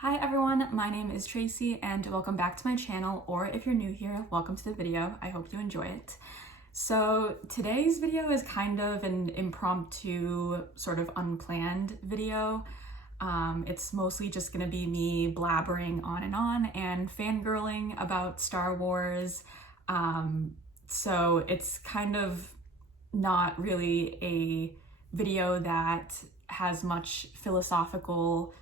Hi everyone, my name is Tracy and welcome back to my channel, or if you're new here, welcome to the video. I hope you enjoy it. So today's video is kind of an impromptu, sort of unplanned video. It's mostly just gonna be me blabbering on and fangirling about Star Wars. So it's kind of not really a video that has much philosophical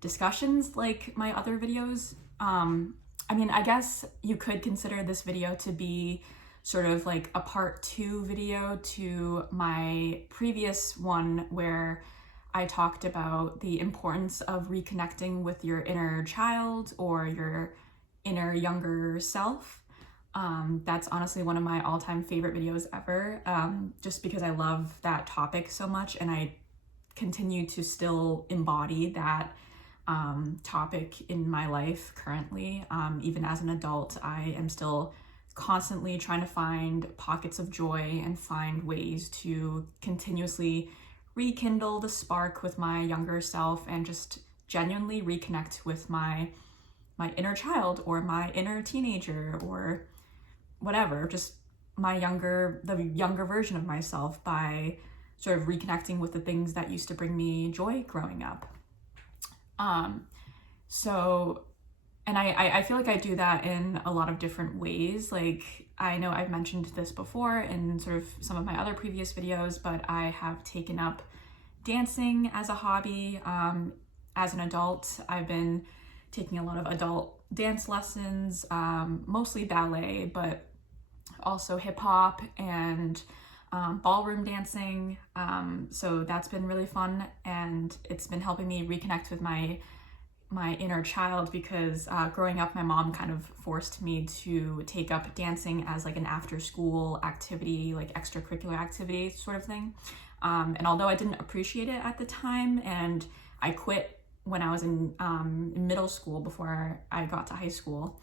discussions like my other videos. I guess you could consider this video to be sort of like a part 2 video to my previous one where I talked about the importance of reconnecting with your inner child or your inner younger self. That's honestly one of my all-time favorite videos ever, just because I love that topic so much and I continue to still embody that topic in my life currently. Even as an adult, I am still constantly trying to find pockets of joy and find ways to continuously rekindle the spark with my younger self and just genuinely reconnect with my inner child or my inner teenager or whatever, just the younger version of myself by sort of reconnecting with the things that used to bring me joy growing up. I feel like I do that in a lot of different ways. Like, I know I've mentioned this before in sort of some of my other previous videos, but I have taken up dancing as a hobby. As an adult, I've been taking a lot of adult dance lessons, mostly ballet, but also hip hop and ballroom dancing. So that's been really fun, and it's been helping me reconnect with my inner child because growing up, my mom kind of forced me to take up dancing as like an after school activity, like extracurricular activity sort of thing. And although I didn't appreciate it at the time, and I quit when I was in middle school before I got to high school,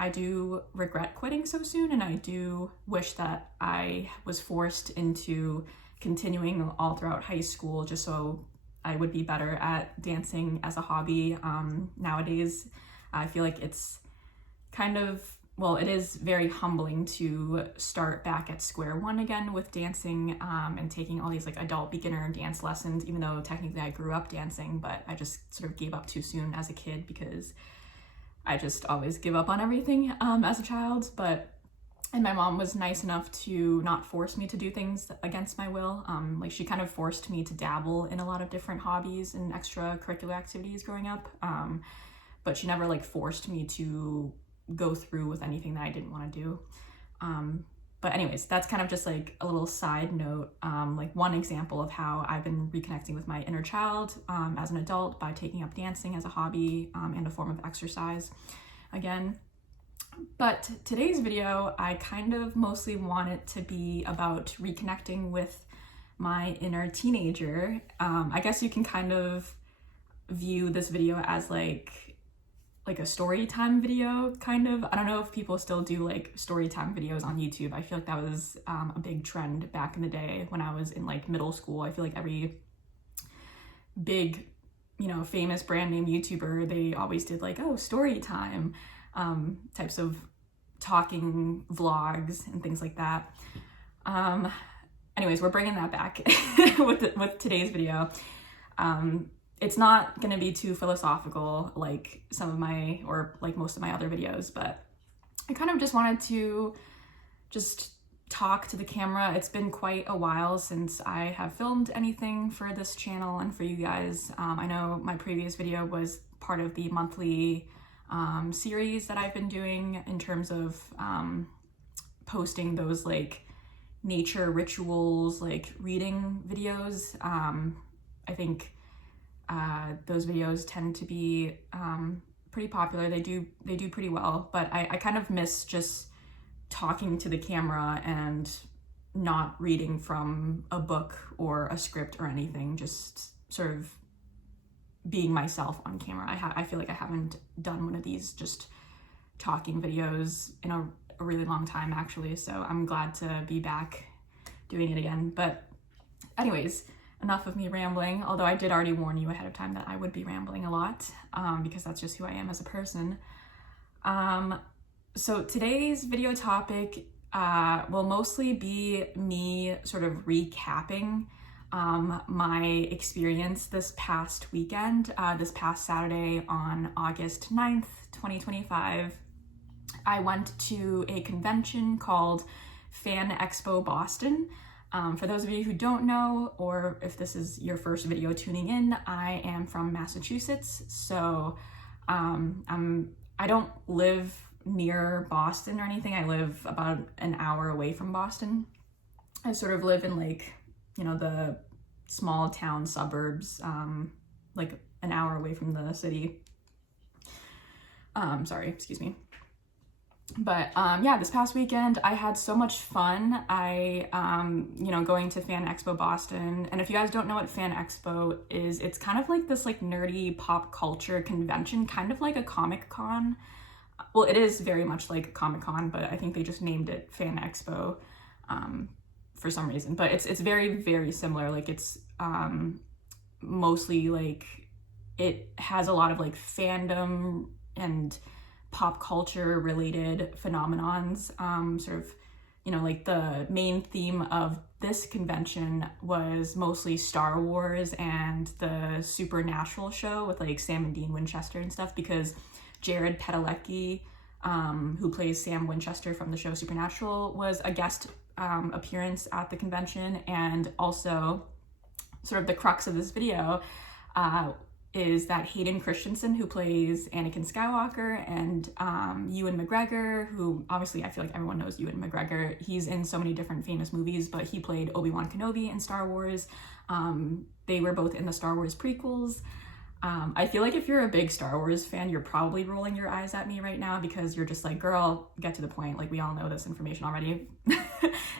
I do regret quitting so soon, and I do wish that I was forced into continuing all throughout high school just so I would be better at dancing as a hobby. Nowadays, I feel like it's it is very humbling to start back at square one again with dancing and taking all these like adult beginner dance lessons, even though technically I grew up dancing, but I just sort of gave up too soon as a kid because I just always give up on everything as a child. And my mom was nice enough to not force me to do things against my will. Like, she kind of forced me to dabble in a lot of different hobbies and extracurricular activities growing up. But she never like forced me to go through with anything that I didn't want to do. But anyways, that's kind of just like a little side note, like one example of how I've been reconnecting with my inner child as an adult by taking up dancing as a hobby and a form of exercise again. But today's video, I kind of mostly want it to be about reconnecting with my inner teenager. I guess you can kind of view this video as like a story time video, kind of. I don't know if people still do like story time videos on YouTube. I feel like that was a big trend back in the day when I was in like middle school. I feel like every big, famous brand name YouTuber, they always did like, oh, story time, types of talking vlogs and things like that. Anyways, we're bringing that back with today's video. It's not going to be too philosophical like most of my other videos, but I kind of just wanted to just talk to the camera. It's been quite a while since I have filmed anything for this channel and for you guys. I know my previous video was part of the monthly series that I've been doing in terms of posting those like nature rituals, like reading videos. I think those videos tend to be pretty popular. They do pretty well, but I kind of miss just talking to the camera and not reading from a book or a script or anything, just sort of being myself on camera. I feel like I haven't done one of these just talking videos in a really long time actually, so I'm glad to be back doing it again. But anyways, enough of me rambling, although I did already warn you ahead of time that I would be rambling a lot, because that's just who I am as a person. So today's video topic will mostly be me sort of recapping my experience this past weekend, this past Saturday on August 9th, 2025. I went to a convention called Fan Expo Boston. For those of you who don't know, or if this is your first video tuning in, I am from Massachusetts, so I don't live near Boston or anything. I live about an hour away from Boston. I sort of live in like, you know, the small town suburbs, like an hour away from the city. Sorry, excuse me. But yeah, this past weekend I had so much fun. You know, going to Fan Expo Boston, and if you guys don't know what Fan Expo is, it's kind of like this like nerdy pop culture convention, kind of like a Comic Con. Well, it is very much like Comic Con, but I think they just named it Fan Expo for some reason. But it's very, very similar. Like it's mostly like it has a lot of like fandom and pop culture related phenomenons. Sort of, you know, like the main theme of this convention was mostly Star Wars and the Supernatural show with like Sam and Dean Winchester and stuff, because Jared Padalecki, who plays Sam Winchester from the show Supernatural, was a guest appearance at the convention. And also, sort of the crux of this video is that Hayden Christensen, who plays Anakin Skywalker, and Ewan McGregor, who obviously I feel like everyone knows Ewan McGregor. He's in so many different famous movies, but he played Obi-Wan Kenobi in Star Wars. They were both in the Star Wars prequels. I feel like if you're a big Star Wars fan, you're probably rolling your eyes at me right now, because you're just like, girl, get to the point. Like, we all know this information already.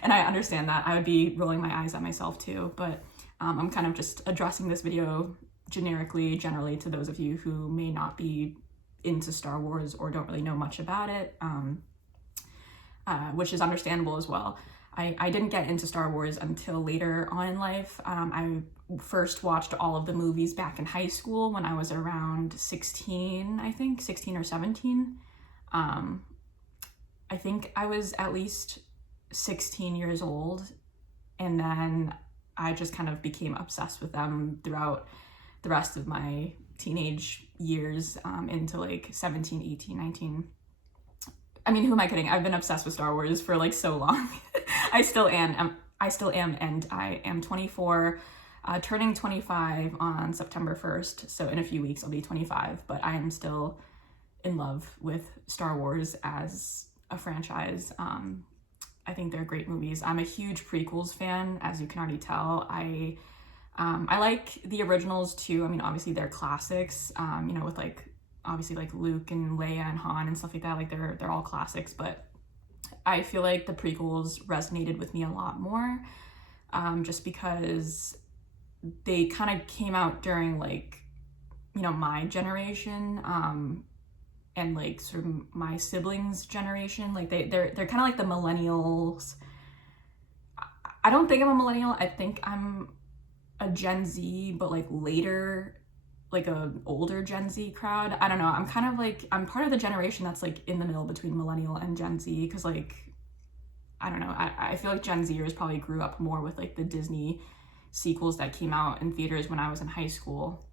And I understand that. I would be rolling my eyes at myself too, but I'm kind of just addressing this video generally to those of you who may not be into Star Wars or don't really know much about it, which is understandable as well. I didn't get into Star Wars until later on in life. I first watched all of the movies back in high school when I was around 16, I think, 16 or 17. I think I was at least 16 years old, and then I just kind of became obsessed with them throughout the rest of my teenage years, into like 17, 18, 19. I mean, who am I kidding? I've been obsessed with Star Wars for like so long. I still am, and I am 24, turning 25 on September 1st. So in a few weeks I'll be 25, but I am still in love with Star Wars as a franchise. I think they're great movies. I'm a huge prequels fan, as you can already tell. I like the originals too. I mean, obviously they're classics, you know, with like, obviously like Luke and Leia and Han and stuff like that. Like they're all classics, but I feel like the prequels resonated with me a lot more, just because they kind of came out during like, you know, my generation, and like sort of my siblings' generation. Like they're kind of like the millennials. I don't think I'm a millennial. I think I'm a Gen Z, but like later, like a older Gen Z crowd. I don't know. I'm kind of like, I'm part of the generation that's like in the middle between millennial and Gen Z, because like, I don't know. I feel like Gen Zers probably grew up more with like the Disney sequels that came out in theaters when I was in high school.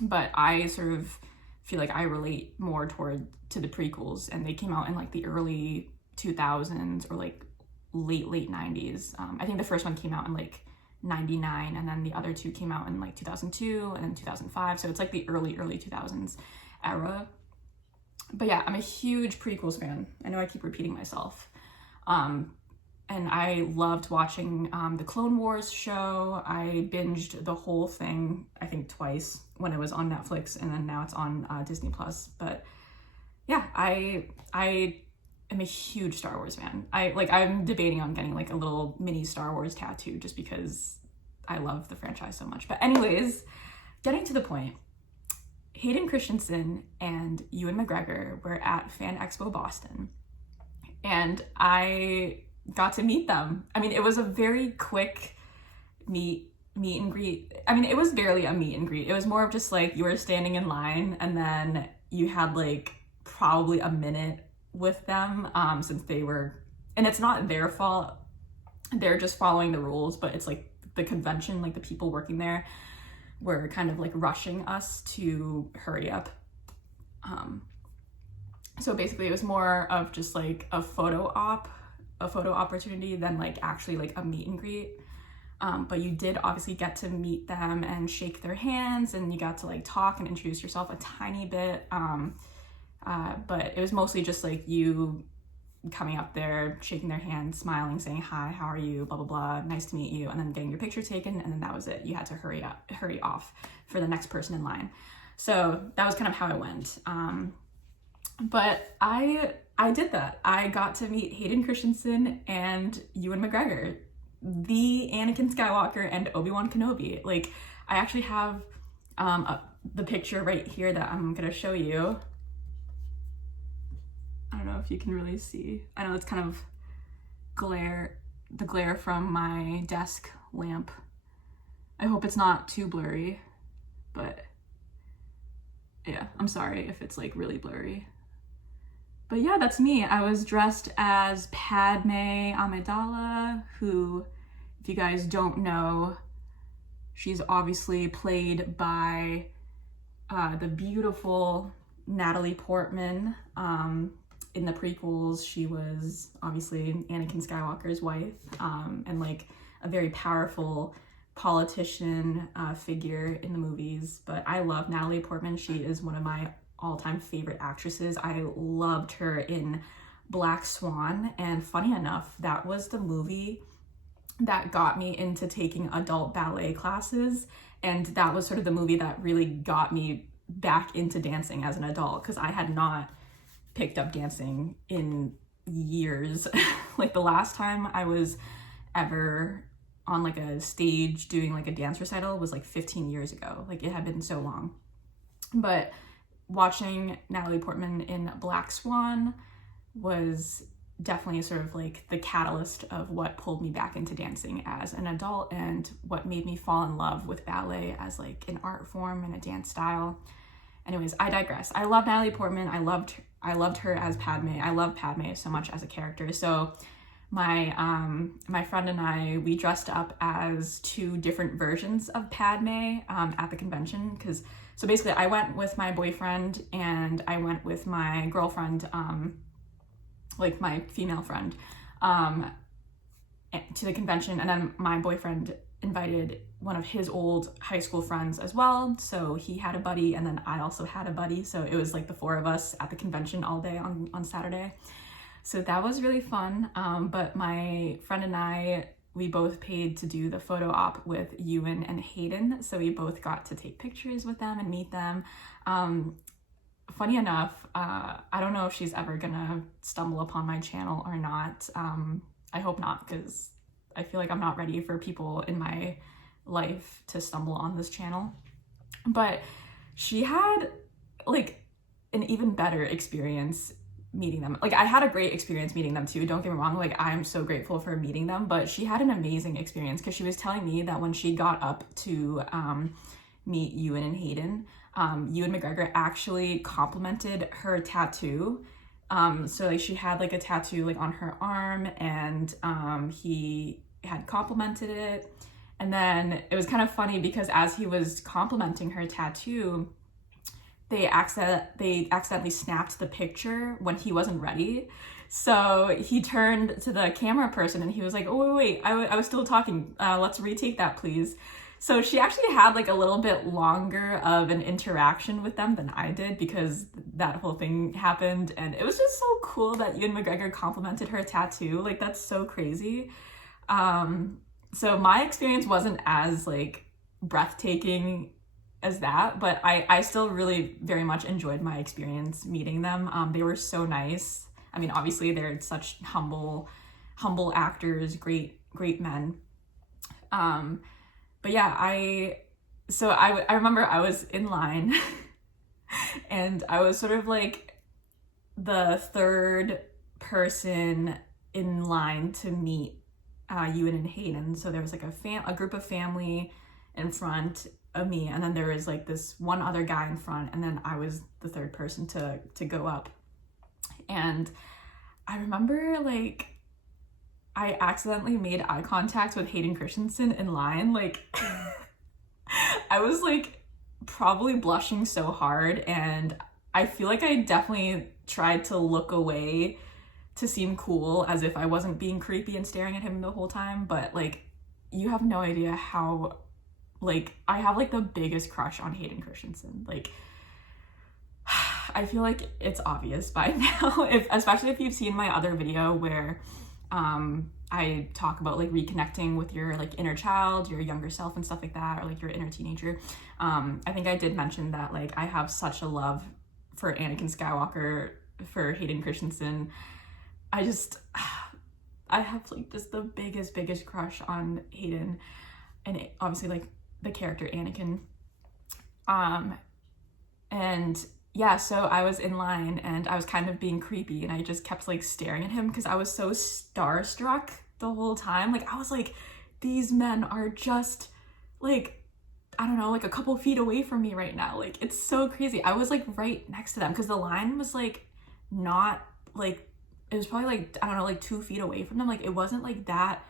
But I sort of feel like I relate more to the prequels, and they came out in like the early 2000s or like late 90s. I think the first one came out in like 99, and then the other two came out in like 2002 and then 2005. So it's like the early 2000s era. But yeah, I'm a huge prequels fan. I know I keep repeating myself. And I loved watching the Clone Wars show. I binged the whole thing, I think twice, when it was on Netflix, and then now it's on Disney Plus. But yeah, I am a huge Star Wars fan. I'm debating on getting like a little mini Star Wars tattoo, just because I love the franchise so much. But anyways, getting to the point, Hayden Christensen and Ewan McGregor were at Fan Expo Boston, and I got to meet them. I mean, it was a very quick meet. meet and greet. I mean, it was barely a meet and greet. It was more of just like you were standing in line and then you had like probably a minute with them, since they were, and it's not their fault, they're just following the rules, but it's like the convention, like the people working there were kind of like rushing us to hurry up. So basically it was more of just like a photo opportunity than like actually like a meet and greet. But you did obviously get to meet them and shake their hands, and you got to like talk and introduce yourself a tiny bit. But it was mostly just like you coming up there, shaking their hand, smiling, saying hi, how are you, blah, blah, blah, nice to meet you, and then getting your picture taken, and then that was it. You had to hurry off for the next person in line. So that was kind of how it went. But I did that. I got to meet Hayden Christensen and Ewan McGregor, the Anakin Skywalker and Obi-Wan Kenobi. Like, I actually have the picture right here that I'm gonna show you. I don't know if you can really see. I know it's kind of the glare from my desk lamp. I hope it's not too blurry, but yeah, I'm sorry if it's like really blurry. But yeah, that's me. I was dressed as Padme Amidala, who, if you guys don't know, she's obviously played by the beautiful Natalie Portman. In the prequels, she was obviously Anakin Skywalker's wife, and like a very powerful politician figure in the movies. But I love Natalie Portman. She is one of my all-time favorite actresses. I loved her in Black Swan, and funny enough, that was the movie that got me into taking adult ballet classes, and that was sort of the movie that really got me back into dancing as an adult, because I had not picked up dancing in years. Like, the last time I was ever on like a stage doing like a dance recital was like 15 years ago. Like, it had been so long. But watching Natalie Portman in Black Swan was definitely sort of like the catalyst of what pulled me back into dancing as an adult, and what made me fall in love with ballet as like an art form and a dance style. Anyways, I digress. I love Natalie Portman. I loved her as Padme. I love Padme so much as a character. So my friend and I, we dressed up as two different versions of Padme at the convention, because so basically I went with my boyfriend and I went with my girlfriend, like my female friend, to the convention, and then my boyfriend invited one of his old high school friends as well. So he had a buddy, and then I also had a buddy. So it was like the four of us at the convention all day on Saturday. So that was really fun. But my friend and I, we both paid to do the photo op with Ewan and Hayden. So we both got to take pictures with them and meet them. Funny enough, I don't know if she's ever gonna stumble upon my channel or not. I hope not, because I feel like I'm not ready for people in my life to stumble on this channel. But she had like an even better experience meeting them. Like, I had a great experience meeting them too, don't get me wrong. Like, I'm so grateful for meeting them, but she had an amazing experience, because she was telling me that when she got up to meet Ewan and Hayden, Ewan McGregor actually complimented her tattoo. So like, she had like a tattoo like on her arm, and he had complimented it. And then it was kind of funny, because as he was complimenting her tattoo, they accidentally snapped the picture when he wasn't ready. So he turned to the camera person and he was like, oh, wait, I was still talking. Let's retake that, please. So she actually had like a little bit longer of an interaction with them than I did, because that whole thing happened. And it was just so cool that Ewan McGregor complimented her tattoo. Like, that's so crazy. So my experience wasn't as like breathtaking as that, but I still really very much enjoyed my experience meeting them. They were so nice. I mean, obviously they're such humble actors, great men. But yeah, I remember I was in line and I was sort of like the third person in line to meet Ewan and Hayden. So there was like a group of family in front of me, and then there was like this one other guy in front, and then I was the third person to go up. And I remember like I accidentally made eye contact with Hayden Christensen in line. Like I was like probably blushing so hard, and I feel like I definitely tried to look away to seem cool, as if I wasn't being creepy and staring at him the whole time. But like, you have no idea how, like, I have like the biggest crush on Hayden Christensen. Like, I feel like it's obvious by now, especially if you've seen my other video where I talk about like reconnecting with your like inner child, your younger self and stuff like that, or like your inner teenager. I think I did mention that like I have such a love for Anakin Skywalker, for Hayden Christensen. I have like just the biggest crush on Hayden, and obviously like the character Anakin. And yeah, so I was in line and I was kind of being creepy, and I just kept like staring at him because I was so starstruck the whole time. Like I was like, these men are just like, I don't know, like a couple feet away from me right now. Like it's so crazy. I was like right next to them because the line was like not like, it was probably like, I don't know, like 2 feet away from them. Like it wasn't like that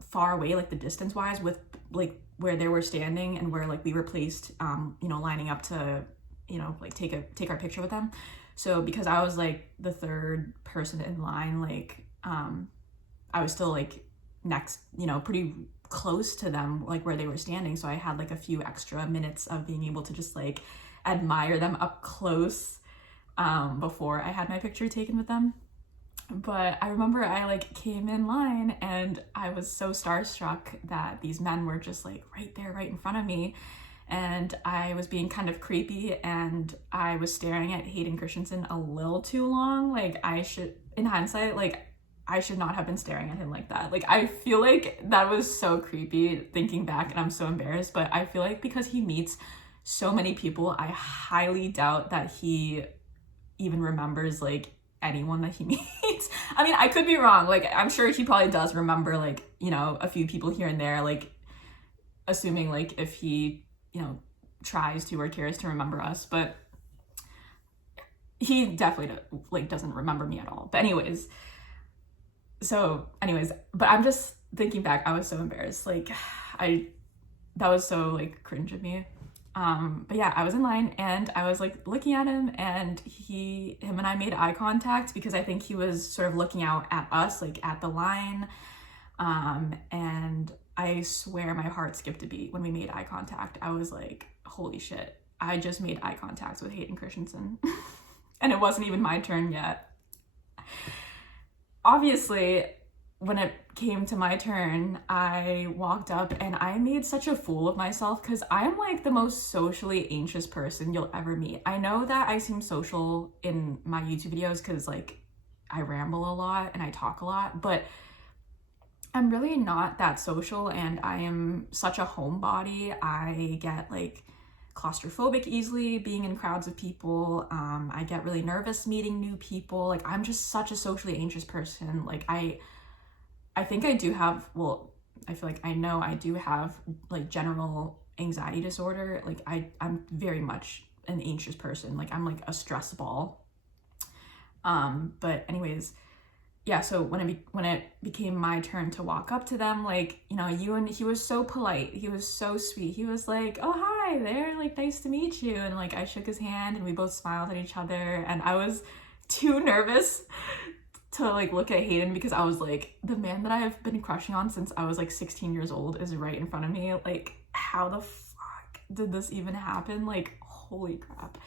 far away, like the distance wise, with like where they were standing and where like we were placed, you know, lining up to, you know, like take our picture with them. So because I was like the third person in line, like I was still like next, you know, pretty close to them, like where they were standing. So I had like a few extra minutes of being able to just like admire them up close before I had my picture taken with them. But I remember I like came in line and I was so starstruck that these men were just like right there, right in front of me. And I was being kind of creepy, and I was staring at Hayden Christensen a little too long. Like I should, in hindsight, like I should not have been staring at him like that. Like I feel like that was so creepy thinking back, and I'm so embarrassed. But I feel like because he meets so many people, I highly doubt that he even remembers like anyone that he meets. I mean, I could be wrong. Like I'm sure he probably does remember like, you know, a few people here and there, like assuming like if he, you know, tries to or cares to remember us, but he definitely like doesn't remember me at all. But anyways, but I'm just thinking back, I was so embarrassed. Like that was so like cringe of me. But yeah, I was in line and I was like looking at him, and him and I made eye contact because I think he was sort of looking out at us, like at the line. And I swear my heart skipped a beat when we made eye contact. I was like, holy shit, I just made eye contact with Hayden Christensen. And it wasn't even my turn yet. Obviously, when it came to my turn, I walked up and I made such a fool of myself because I'm like the most socially anxious person you'll ever meet. I know that I seem social in my YouTube videos because like I ramble a lot and I talk a lot, but I'm really not that social, and I am such a homebody. I get like claustrophobic easily being in crowds of people. I get really nervous meeting new people. Like I'm just such a socially anxious person. Like I think I do have, well, I feel like I know I do have like general anxiety disorder. Like I'm very much an anxious person. Like I'm like a stress ball. But anyways, yeah, so when it became my turn to walk up to them, like, you know, Ewan, he was so polite. He was so sweet. He was like, oh, hi there, like, nice to meet you. And like, I shook his hand and we both smiled at each other. And I was too nervous to like look at Hayden because I was like, the man that I have been crushing on since I was like 16 years old is right in front of me. Like, how the fuck did this even happen? Like, holy crap.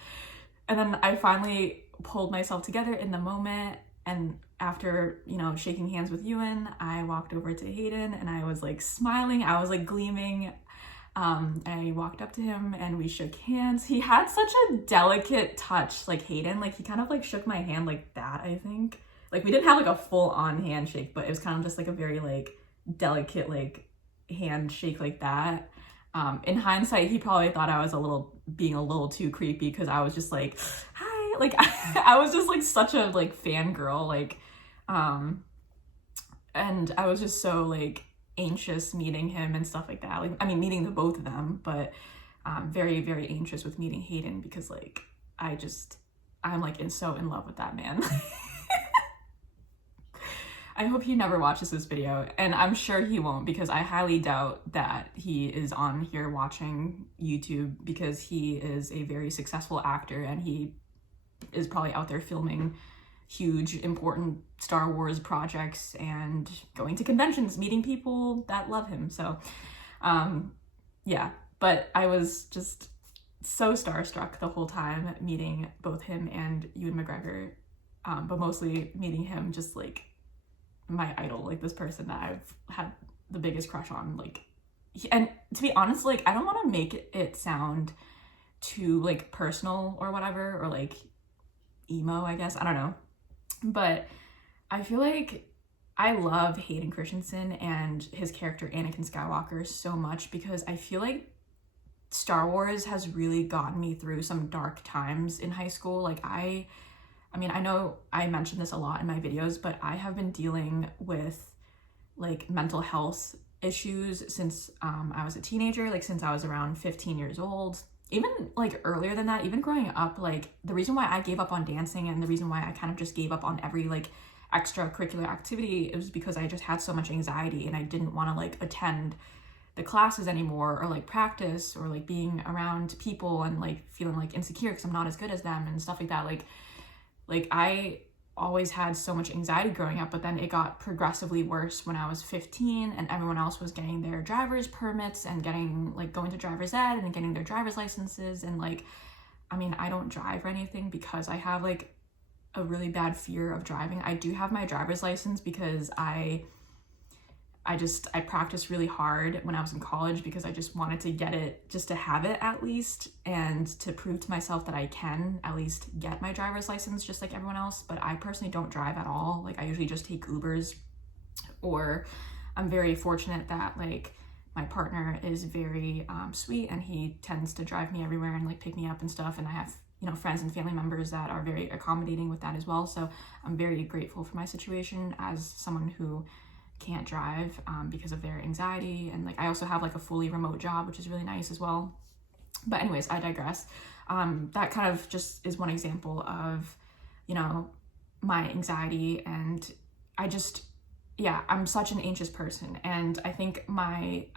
And then I finally pulled myself together in the moment, and after, you know, shaking hands with Ewan, I walked over to Hayden and I was like smiling. I was like gleaming. I walked up to him and we shook hands. He had such a delicate touch, like Hayden, like he kind of like shook my hand like that, I think. Like we didn't have like a full on handshake, but it was kind of just like a very like delicate like handshake like that. In hindsight, he probably thought I was being a little too creepy because I was just like, hi, like I was just like such a like fangirl, like and I was just so like anxious meeting him and stuff like that. Like, I mean, meeting the both of them, but very, very anxious with meeting Hayden because like I'm like so in love with that man. I hope he never watches this video, and I'm sure he won't because I highly doubt that he is on here watching YouTube because he is a very successful actor and he is probably out there filming huge, important Star Wars projects and going to conventions, meeting people that love him. So, yeah, but I was just so starstruck the whole time meeting both him and Ewan McGregor, but mostly meeting him, just like my idol, like this person that I've had the biggest crush on. Like, and to be honest, like I don't want to make it sound too like personal or whatever, or like emo, I guess, I don't know, but I feel like I love Hayden Christensen and his character Anakin Skywalker so much because I feel like Star Wars has really gotten me through some dark times in high school. Like I mean, I know I mentioned this a lot in my videos, but I have been dealing with like mental health issues since I was a teenager, like since I was around 15 years old, even like earlier than that, even growing up. Like the reason why I gave up on dancing and the reason why I kind of just gave up on every like extracurricular activity, it was because I just had so much anxiety and I didn't want to like attend the classes anymore or like practice or like being around people and like feeling like insecure because I'm not as good as them and stuff like that. Like I always had so much anxiety growing up, but then it got progressively worse when I was 15 and everyone else was getting their driver's permits and getting like going to driver's ed and getting their driver's licenses. And like, I mean, I don't drive or anything because I have like a really bad fear of driving. I do have my driver's license because I practiced really hard when I was in college because I just wanted to get it, just to have it at least, and to prove to myself that I can at least get my driver's license just like everyone else. But I personally don't drive at all. Like I usually just take Ubers, or I'm very fortunate that like my partner is very sweet and he tends to drive me everywhere and like pick me up and stuff. And I have, you know, friends and family members that are very accommodating with that as well. So I'm very grateful for my situation as someone who can't drive because of their anxiety. And like I also have like a fully remote job, which is really nice as well. But anyways, I digress. That kind of just is one example of, you know, my anxiety. And I just, yeah, I'm such an anxious person. And I think I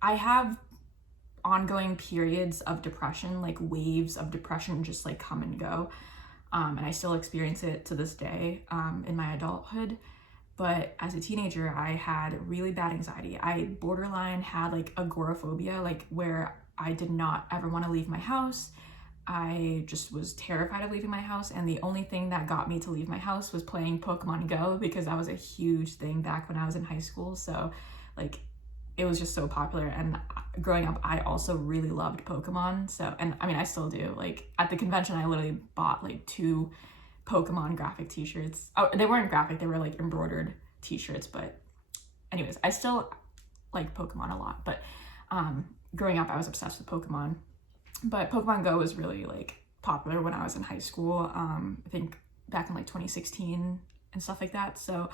have ongoing periods of depression, like waves of depression just like come and go. And I still experience it to this day in my adulthood. But as a teenager, I had really bad anxiety. I borderline had like agoraphobia, like where I did not ever want to leave my house. I just was terrified of leaving my house. And the only thing that got me to leave my house was playing Pokemon Go because that was a huge thing back when I was in high school. So like it was just so popular. And growing up, I also really loved Pokemon. So, and I mean, I still do. Like at the convention, I literally bought like 2 Pokemon graphic t-shirts. Oh, they weren't graphic, they were like embroidered t-shirts. But anyways, I still like Pokemon a lot. But growing up, I was obsessed with Pokemon. But Pokemon Go was really like popular when I was in high school. I think back in like 2016 and stuff like that. So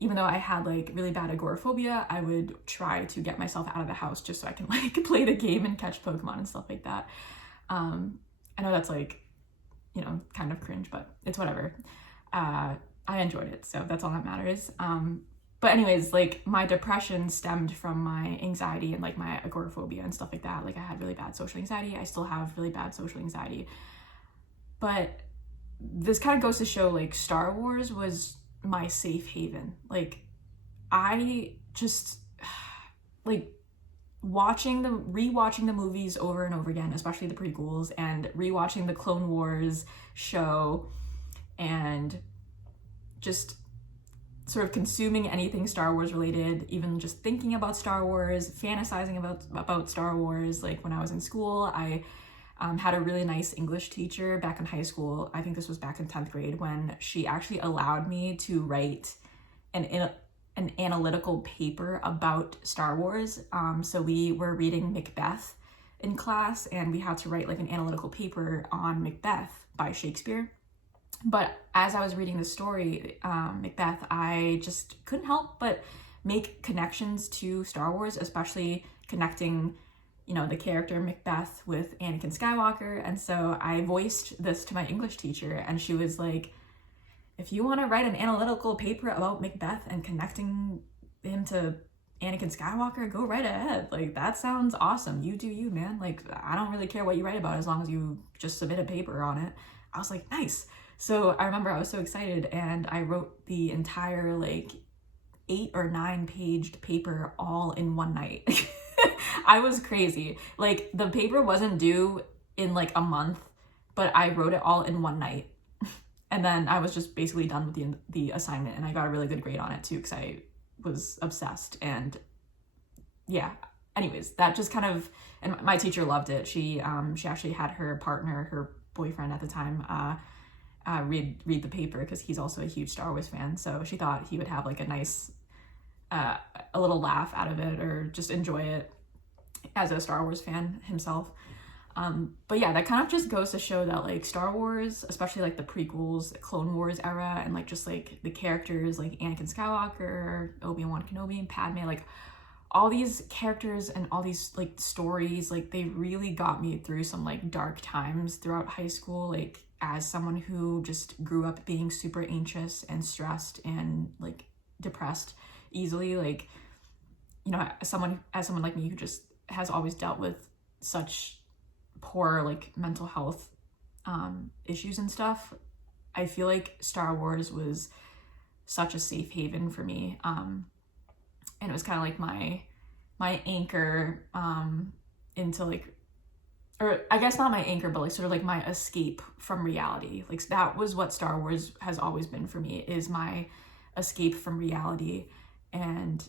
even though I had like really bad agoraphobia, I would try to get myself out of the house just so I can like play the game and catch Pokemon and stuff like that. I know that's like, you know, kind of cringe, but it's whatever. I enjoyed it, so that's all that matters. But anyways, like my depression stemmed from my anxiety and like my agoraphobia and stuff like that. Like I had really bad social anxiety. I still have really bad social anxiety. But this kind of goes to show like Star Wars was my safe haven. Like I just like rewatching the movies over and over again, especially the prequels, and rewatching the Clone Wars show, and just sort of consuming anything Star Wars related, even just thinking about Star Wars, fantasizing about Star Wars. Like when I was in school, I had a really nice English teacher back in high school. I think this was back in 10th grade when she actually allowed me to write an analytical paper about Star Wars. So we were reading Macbeth in class and we had to write like an analytical paper on Macbeth by Shakespeare. But as I was reading the story, Macbeth, I just couldn't help but make connections to Star Wars, especially connecting, you know, the character Macbeth with Anakin Skywalker. And so I voiced this to my English teacher, and she was like, if you want to write an analytical paper about Macbeth and connecting him to Anakin Skywalker, go right ahead. Like, that sounds awesome. You do you, man. Like, I don't really care what you write about as long as you just submit a paper on it. I was like, nice. So I remember I was so excited, and I wrote the entire like 8 or 9 paged paper all in one night. I was crazy. Like, the paper wasn't due in like a month, but I wrote it all in one night. And then I was just basically done with the assignment, and I got a really good grade on it too, because I was obsessed. And yeah, anyways, that just kind of, and my teacher loved it. She actually had her partner, her boyfriend at the time, read the paper, because he's also a huge Star Wars fan. So she thought he would have like a nice, a little laugh out of it, or just enjoy it as a Star Wars fan himself. But yeah, that kind of just goes to show that like Star Wars, especially like the prequels, the Clone Wars era, and like just like the characters like Anakin Skywalker, Obi-Wan Kenobi, and Padme, like all these characters and all these like stories, like they really got me through some like dark times throughout high school. Like, as someone who just grew up being super anxious and stressed and like depressed easily, like, you know, as someone like me who just has always dealt with such poor like mental health issues and stuff, I feel like Star Wars was such a safe haven for me, and it was kind of like my anchor into like, or I guess not my anchor, but like sort of like my escape from reality. Like, that was what Star Wars has always been for me, is my escape from reality, and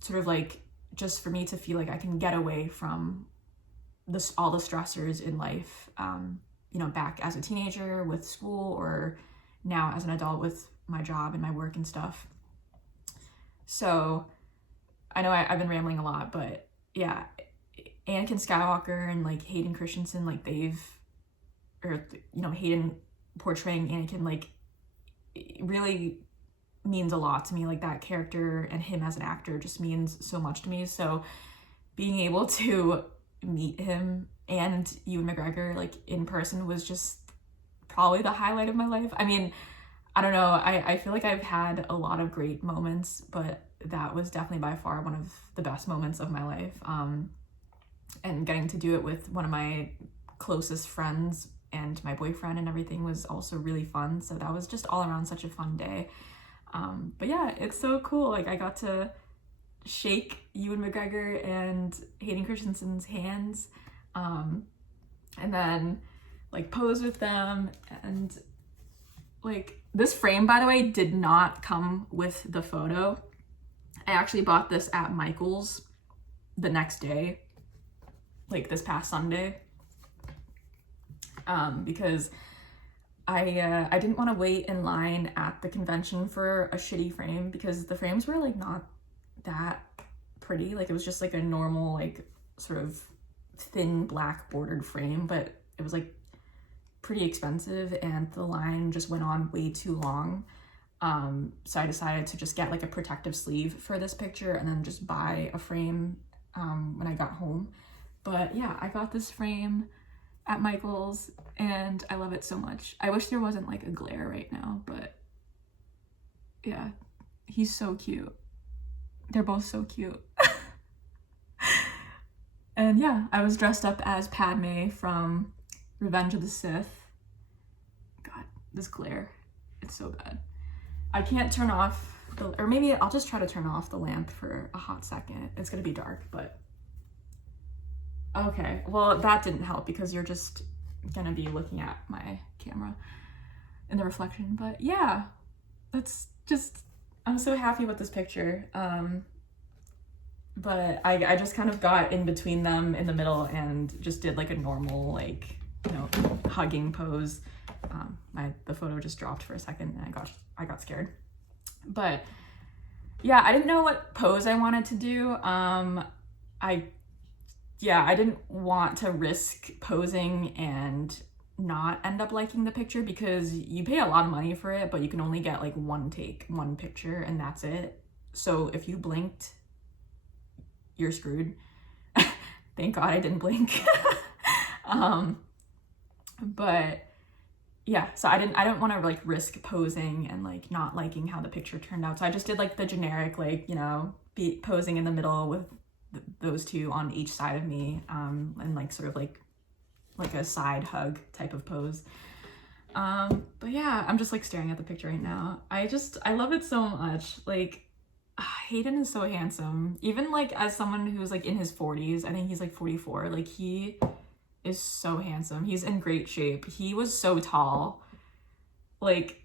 sort of like just for me to feel like I can get away from all the stressors in life, you know, back as a teenager with school, or now as an adult with my job and my work and stuff. So I know I've been rambling a lot, but yeah, Anakin Skywalker and like Hayden Christensen, like Hayden portraying Anakin, like, it really means a lot to me. Like, that character and him as an actor just means so much to me. So being able to meet him and Ewan McGregor like in person was just probably the highlight of my life. I mean, I don't know, I feel like I've had a lot of great moments, but that was definitely by far one of the best moments of my life. And getting to do it with one of my closest friends and my boyfriend and everything was also really fun. So that was just all around such a fun day. But yeah, it's so cool. Like, I got to shake Ewan McGregor and Hayden Christensen's hands, and then like pose with them. And like, this frame, by the way, did not come with the photo. I actually bought this at Michael's the next day, like this past Sunday, because I didn't want to wait in line at the convention for a shitty frame, because the frames were like not that pretty. Like, it was just like a normal like sort of thin black bordered frame, but it was like pretty expensive, and the line just went on way too long. So I decided to just get like a protective sleeve for this picture, and then just buy a frame when I got home. But yeah, I got this frame at Michael's, and I love it so much. I wish there wasn't like a glare right now, but yeah, he's so cute. They're both so cute. And yeah, I was dressed up as Padme from Revenge of the Sith. God, this glare, it's so bad. I can't turn off or maybe I'll just try to turn off the lamp for a hot second. It's gonna be dark, but okay. Well, that didn't help because you're just gonna be looking at my camera in the reflection. But yeah, that's just, I'm so happy with this picture. But I just kind of got in between them in the middle and just did like a normal, like, you know, hugging pose. The photo just dropped for a second and I got scared. But yeah, I didn't know what pose I wanted to do. I didn't want to risk posing and not end up liking the picture because you pay a lot of money for it, but you can only get like one picture, and that's it. So if you blinked, you're screwed. Thank God I didn't blink. But yeah, so I didn't want to like risk posing and like not liking how the picture turned out. So I just did like the generic, like, you know, be posing in the middle with those two on each side of me, and like sort of like a side hug type of pose. But yeah, I'm just like staring at the picture right now. I love it so much. Like, Hayden is so handsome. Even like as someone who's like in his 40s, I think he's like 44, like he is so handsome. He's in great shape. He was so tall. Like,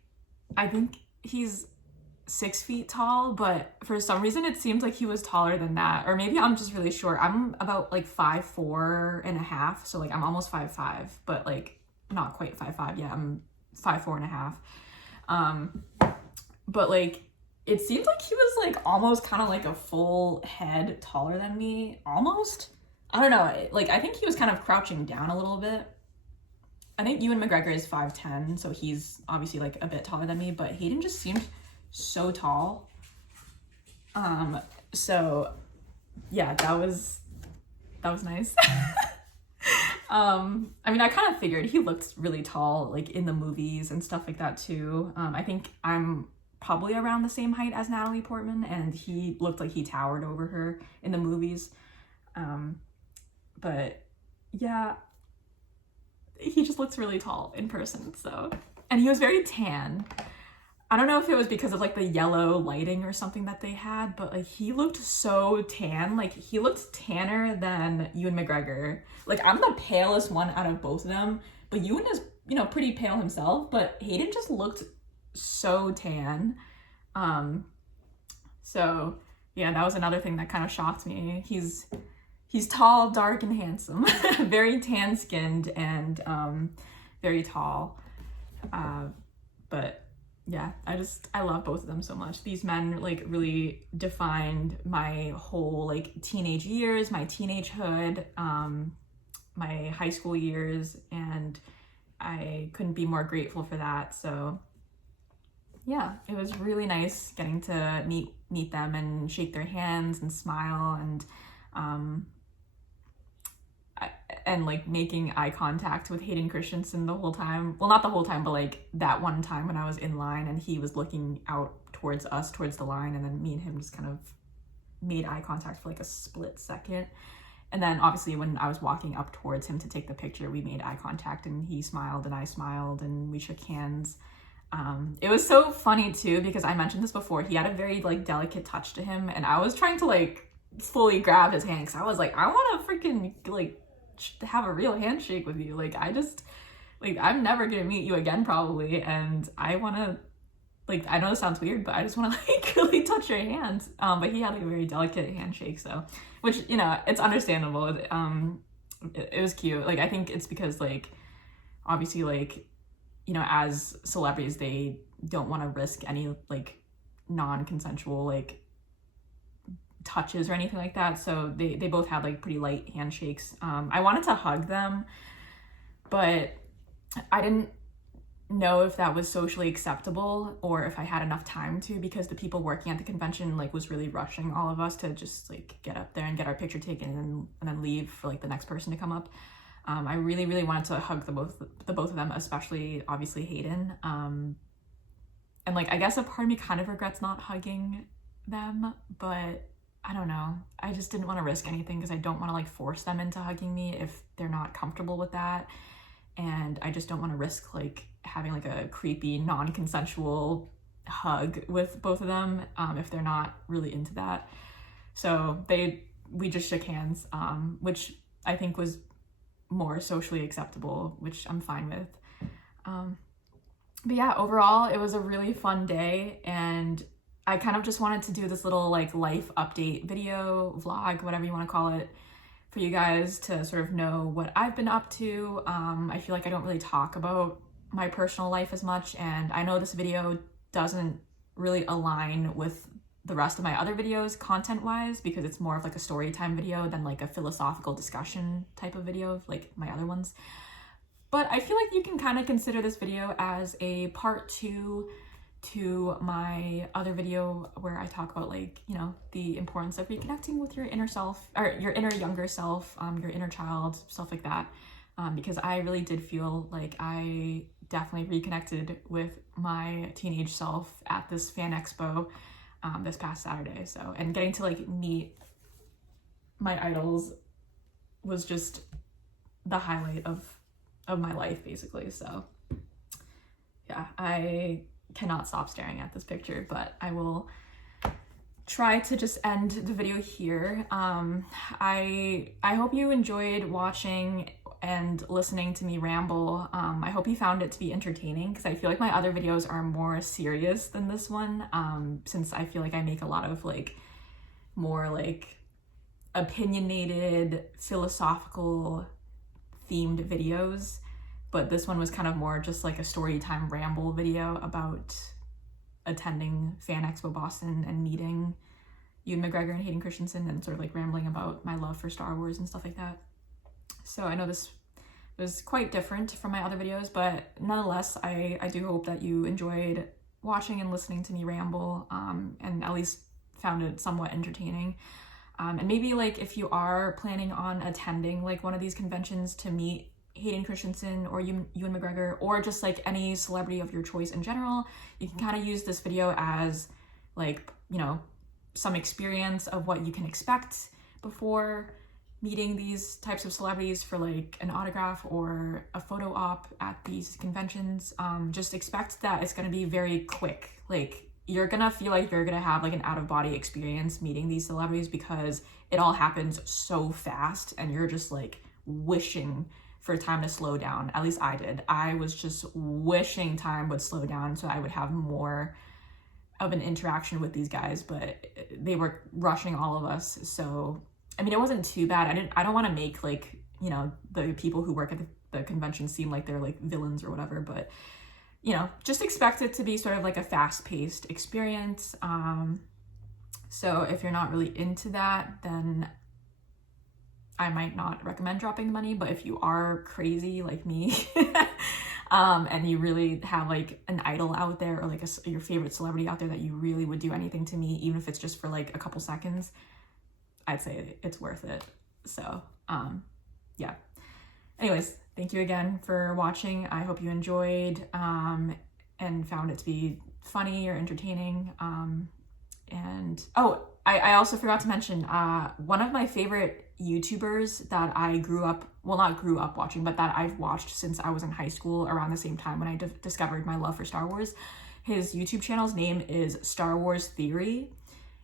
I think he's 6 feet tall, but for some reason it seems like he was taller than that. Or maybe I'm just really short. I'm about like 5'4.5", so like I'm almost 5'5", but like not quite 5'5". Yeah, I'm 5'4.5". But like it seemed like he was like almost kind of like a full head taller than me, almost. I don't know, like I think he was kind of crouching down a little bit. I think Ewan McGregor is 5'10", so he's obviously like a bit taller than me, but Hayden just seemed so tall. So yeah, that was nice. I mean, I kind of figured he looked really tall, like in the movies and stuff like that too. I think I'm probably around the same height as Natalie Portman, and he looked like he towered over her in the movies. But yeah, he just looks really tall in person. So, and he was very tan. I don't know if it was because of like the yellow lighting or something that they had, but like he looked so tan. Like he looked tanner than Ewan McGregor. Like I'm the palest one out of both of them, but Ewan is, you know, pretty pale himself, but Hayden just looked so tan. So yeah, that was another thing that kind of shocked me. He's tall, dark, and handsome. Very tan-skinned and very tall. But yeah, I love both of them so much. These men like really defined my whole like teenage years, my teenagehood, my high school years, and I couldn't be more grateful for that. So yeah, it was really nice getting to meet them and shake their hands and smile and like making eye contact with Hayden Christensen the whole time. Well, not the whole time, but like that one time when I was in line and he was looking out towards us, towards the line, and then me and him just kind of made eye contact for like a split second. And then obviously when I was walking up towards him to take the picture, we made eye contact and he smiled and I smiled and we shook hands. It was so funny too, because I mentioned this before, he had a very like delicate touch to him, and I was trying to like fully grab his hand because I was like, I want to freaking like have a real handshake with you. Like, I just, like, I'm never gonna meet you again probably, and I want to, like, I know this sounds weird, but I just want to like really touch your hands. But he had like a very delicate handshake, so, which, you know, it's understandable. It was cute. Like, I think it's because like obviously like, you know, as celebrities, they don't want to risk any like non-consensual like touches or anything like that, so they both had like pretty light handshakes. I wanted to hug them, but I didn't know if that was socially acceptable or if I had enough time to, because the people working at the convention like was really rushing all of us to just like get up there and get our picture taken and then leave for like the next person to come up. I really wanted to hug the both of them, especially obviously Hayden. And like I guess a part of me kind of regrets not hugging them, but I don't know. I just didn't want to risk anything because I don't want to like force them into hugging me if they're not comfortable with that. And I just don't want to risk like having like a creepy non-consensual hug with both of them if they're not really into that. So we just shook hands, which I think was more socially acceptable, which I'm fine with. But yeah, overall it was a really fun day, and I kind of just wanted to do this little like life update video, vlog, whatever you want to call it, for you guys to sort of know what I've been up to. I feel like I don't really talk about my personal life as much, and I know this video doesn't really align with the rest of my other videos content-wise, because it's more of like a story time video than like a philosophical discussion type of video like my other ones. But I feel like you can kind of consider this video as a part 2 to my other video where I talk about, like, you know, the importance of reconnecting with your inner self, or your inner younger self, your inner child, stuff like that. Because I really did feel like I definitely reconnected with my teenage self at this fan expo this past Saturday. So, and getting to like meet my idols was just the highlight of my life, basically. So yeah, I cannot stop staring at this picture, but I will try to just end the video here. I hope you enjoyed watching and listening to me ramble. I hope you found it to be entertaining, because I feel like my other videos are more serious than this one, since I feel like I make a lot of like more like opinionated, philosophical themed videos, but this one was kind of more just like a story time ramble video about attending Fan Expo Boston and meeting Ewan McGregor and Hayden Christensen, and sort of like rambling about my love for Star Wars and stuff like that. So I know this was quite different from my other videos, but nonetheless, I do hope that you enjoyed watching and listening to me ramble, and at least found it somewhat entertaining. And maybe like if you are planning on attending like one of these conventions to meet Hayden Christensen or Ewan McGregor, or just like any celebrity of your choice in general, you can kind of use this video as like, you know, some experience of what you can expect before meeting these types of celebrities for like an autograph or a photo op at these conventions. Just expect that it's going to be very quick. Like, you're gonna feel like you're gonna have like an out-of-body experience meeting these celebrities, because it all happens so fast and you're just like wishing for time to slow down. At least I did. I was just wishing time would slow down so I would have more of an interaction with these guys, but they were rushing all of us. So I mean, it wasn't too bad. I don't want to make like, you know, the people who work at the convention seem like they're like villains or whatever, but you know, just expect it to be sort of like a fast-paced experience. So if you're not really into that, then I might not recommend dropping the money. But if you are crazy like me, and you really have like an idol out there, or like your favorite celebrity out there that you really would do anything to meet, even if it's just for like a couple seconds, I'd say it's worth it. So yeah. Anyways, thank you again for watching. I hope you enjoyed and found it to be funny or entertaining. And oh, I also forgot to mention, one of my favorite YouTubers that I not grew up watching, but that I've watched since I was in high school around the same time when I discovered my love for Star Wars. His YouTube channel's name is Star Wars Theory.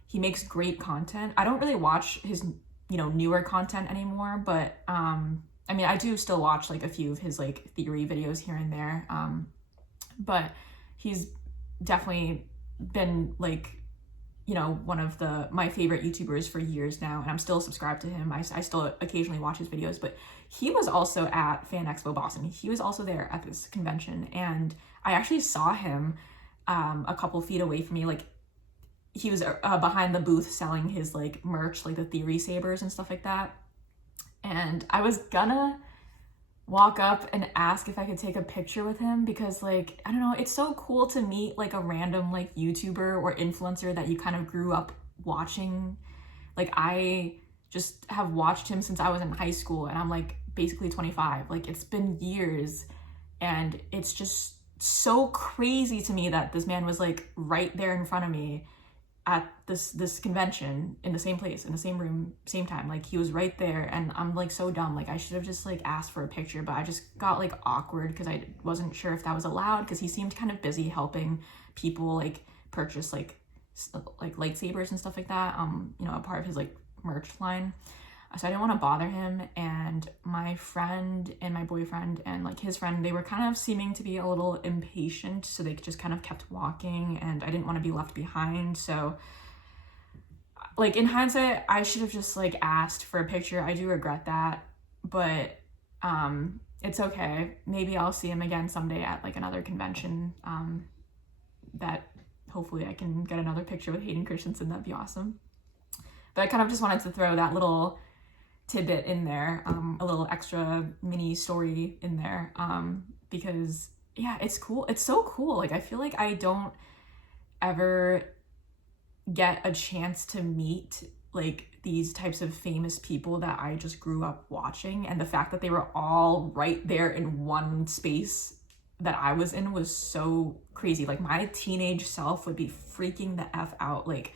He makes great content. I don't really watch his, you know, newer content anymore, but I mean, I do still watch like a few of his like theory videos here and there, but he's definitely been like, you know, one of my favorite YouTubers for years now, and I'm still subscribed to him. I still occasionally watch his videos, but he was also at Fan Expo Boston. He was also there at this convention, and I actually saw him a couple feet away from me. Like, he was behind the booth selling his like merch, like the theory sabers and stuff like that. And I was gonna walk up and ask if I could take a picture with him, because like, I don't know, it's so cool to meet like a random like YouTuber or influencer that you kind of grew up watching. Like, I just have watched him since I was in high school, and I'm like basically 25. Like, it's been years, and it's just so crazy to me that this man was like right there in front of me at this convention, in the same place, in the same room, same time. Like, he was right there, and I'm like so dumb. Like, I should have just like asked for a picture, but I just got like awkward because I wasn't sure if that was allowed, because he seemed kind of busy helping people like purchase like lightsabers and stuff like that, you know, a part of his like merch line. So I didn't want to bother him, and my friend and my boyfriend and like his friend, they were kind of seeming to be a little impatient, so they just kind of kept walking, and I didn't want to be left behind. So like, in hindsight, I should have just like asked for a picture. I do regret that, but it's okay. Maybe I'll see him again someday at like another convention, that hopefully I can get another picture with Hayden Christensen. That'd be awesome. But I kind of just wanted to throw that little tidbit in there, a little extra mini story in there, because yeah, it's cool. It's so cool. Like, I feel like I don't ever get a chance to meet like these types of famous people that I just grew up watching, and the fact that they were all right there in one space that I was in was so crazy. Like, my teenage self would be freaking the F out, like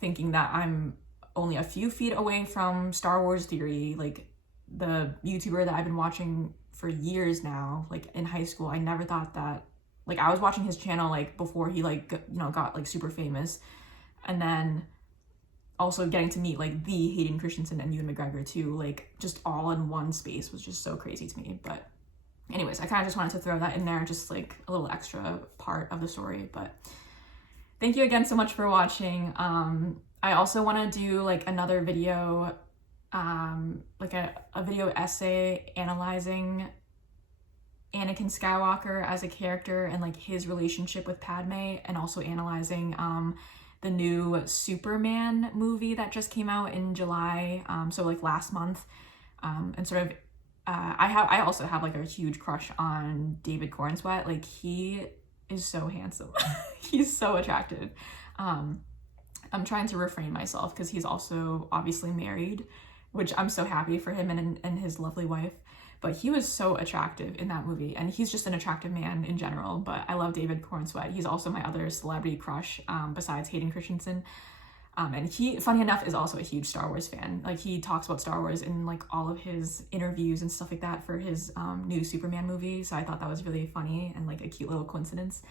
thinking that I'm only a few feet away from Star Wars Theory, like the YouTuber that I've been watching for years now. Like, in high school, I never thought that, like, I was watching his channel like before he like, you know, got like super famous, and then also getting to meet like the Hayden Christensen and Ewan McGregor too, like just all in one space was just so crazy to me. But anyways, I kind of just wanted to throw that in there, just like a little extra part of the story. But thank you again so much for watching. I also want to do like another video, like a video essay analyzing Anakin Skywalker as a character and like his relationship with Padme, and also analyzing the new Superman movie that just came out in July, so like last month, and sort of I also have like a huge crush on David Cornsweet. Like, he is so handsome. He's so attractive. I'm trying to refrain myself because he's also obviously married, which I'm so happy for him and his lovely wife. But he was so attractive in that movie, and he's just an attractive man in general. But I love David Cornsweet. He's also my other celebrity crush, besides Hayden Christensen. And he, funny enough, is also a huge Star Wars fan. Like, he talks about Star Wars in like all of his interviews and stuff like that for his new Superman movie. So I thought that was really funny and like a cute little coincidence.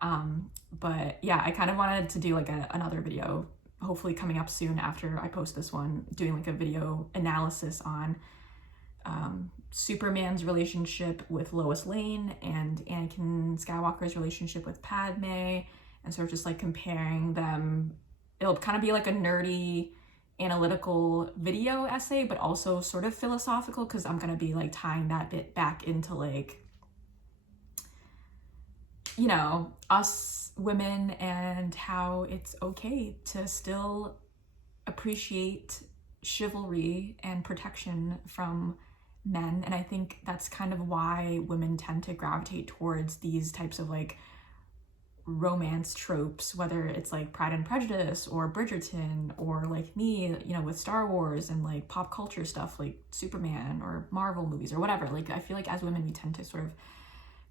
But yeah, I kind of wanted to do like another video, hopefully coming up soon after I post this one, doing like a video analysis on Superman's relationship with Lois Lane and Anakin Skywalker's relationship with Padme, and sort of just like comparing them. It'll kind of be like a nerdy analytical video essay, but also sort of philosophical, because I'm going to be like tying that bit back into like, you know, us women and how it's okay to still appreciate chivalry and protection from men. And I think that's kind of why women tend to gravitate towards these types of like romance tropes, whether it's like Pride and Prejudice or Bridgerton, or like me, you know, with Star Wars and like pop culture stuff like Superman or Marvel movies or whatever. Like, I feel like as women we tend to sort of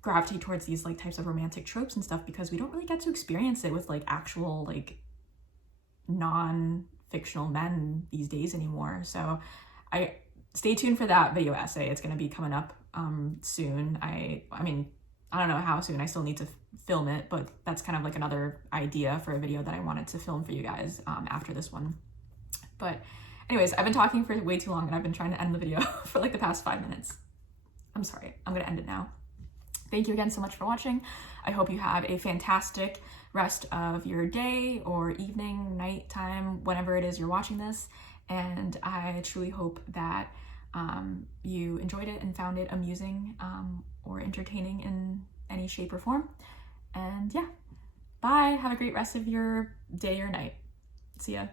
gravitate towards these like types of romantic tropes and stuff because we don't really get to experience it with like actual like non-fictional men these days anymore. So I stay tuned for that video essay. It's going to be coming up soon. I mean, I don't know how soon. I still need to film it, but that's kind of like another idea for a video that I wanted to film for you guys after this one. But anyways, I've been talking for way too long and I've been trying to end the video for like the past 5 minutes. I'm sorry. I'm going to end it now. Thank you again so much for watching. I hope you have a fantastic rest of your day or evening, nighttime, whenever it is you're watching this. And I truly hope that you enjoyed it and found it amusing or entertaining in any shape or form. And yeah, bye. Have a great rest of your day or night. See ya.